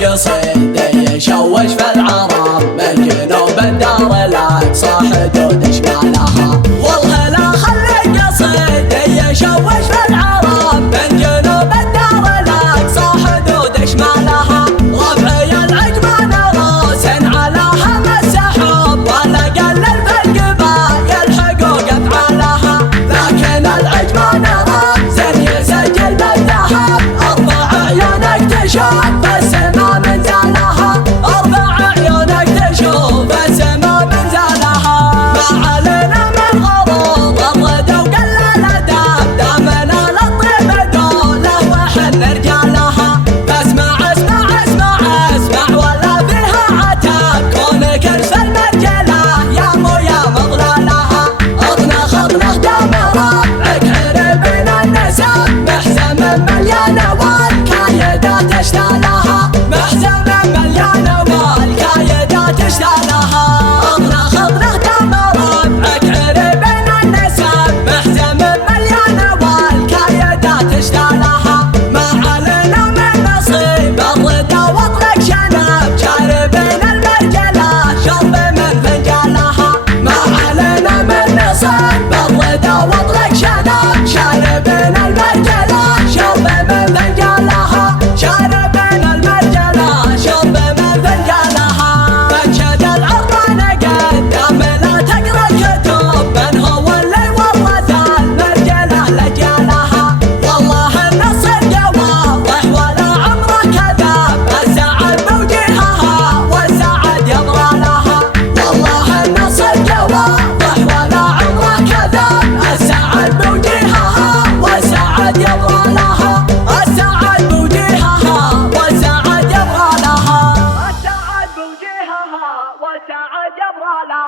قصيد يشوش في العرب من جنوب الدار الاقصى حدود شمالها. والله لا خلي قصيد يشوش في العرب من جنوب الدار الاقصى حدود شمالها. ربعي العجمان راس على هم السحاب ولا قلل في القبايل حقوق افعالها. لكن العجمان راس يسجل بالذهب اربع عيونك تشوف السما من زالها. اربع عيونك تشوف السما من زالها. ما علينا من غرور الرد وقل الاداب دامنا للطيب دوله وحن رجالها. فاسمع اسمع اسمع اسمع ولا فيها عتاب كونك ارسل مرجله يا مو يا مضلالها. اطنخ اطنخ دام ربعك عربين النساب محزم مليانه والكايدات اشتالها. محزم مليانه والكايدات اشتالها. اطنخ اطنخ دام ربعك عربين النساب محزم مليانه والكايدات اشتالها. ما علينا من نصيب الرضا واطلق شنب شاربين المرجله شرب من فنجالها. ما علينا من نصيب الرضا واطلق شنب شاربين المرجله شرب من فنجالها. شاربين المرجله شرب من فنجالها. منشد العربانه قدام لا تقرا الكتب من هو اللي ورث المرجله لجالها. والله النصر واضح ولا عمره كذاب السعد بوجيهها والسعد يبرى لها. والله النصر واضح ولا عمره كذاب السعد بوجيهها والسعد يبرى لها. السعد بوجيهها والسعد يبرى لها. السعد بوجيهها والسعد يبرى لها.